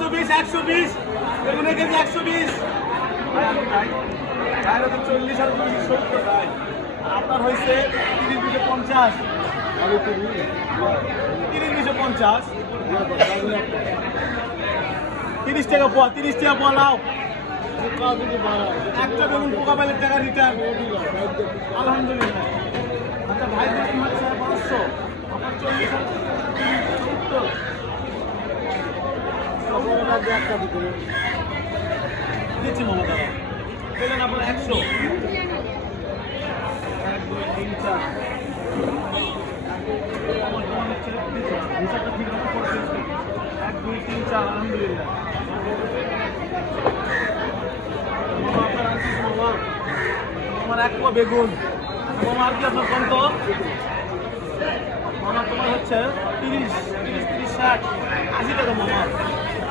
120 120 বেগুনের কেজি 120 ভাই আমি ভাই ভাইরা তো 40 আর 70 ভাই আপনার হয়েছে 30 250 30 250 30 টাকা পোয়া 30 টাকা পোয়া লাও একটা বেগুন পোকা পাইলে টাকা রিটার্ন আলহামদুলিল্লাহ আচ্ছা ভাই বেগুন হচ্ছে 500 আপনার 40 আর 70 দিচ্ছি মমতা পেলেন আপনার 100 1 2 3 4 আমার তোমার হচ্ছে হিসাবটা ঠিক মতো করতে 1 2 3 4 আলহামদুলিল্লাহ মামা আপনার আনছিস মামা আমার 1 পোয়া বেগুন মামা আর কি আপনার কত মামা তোমার হচ্ছে 30 30 30 60 80 টাকা মামা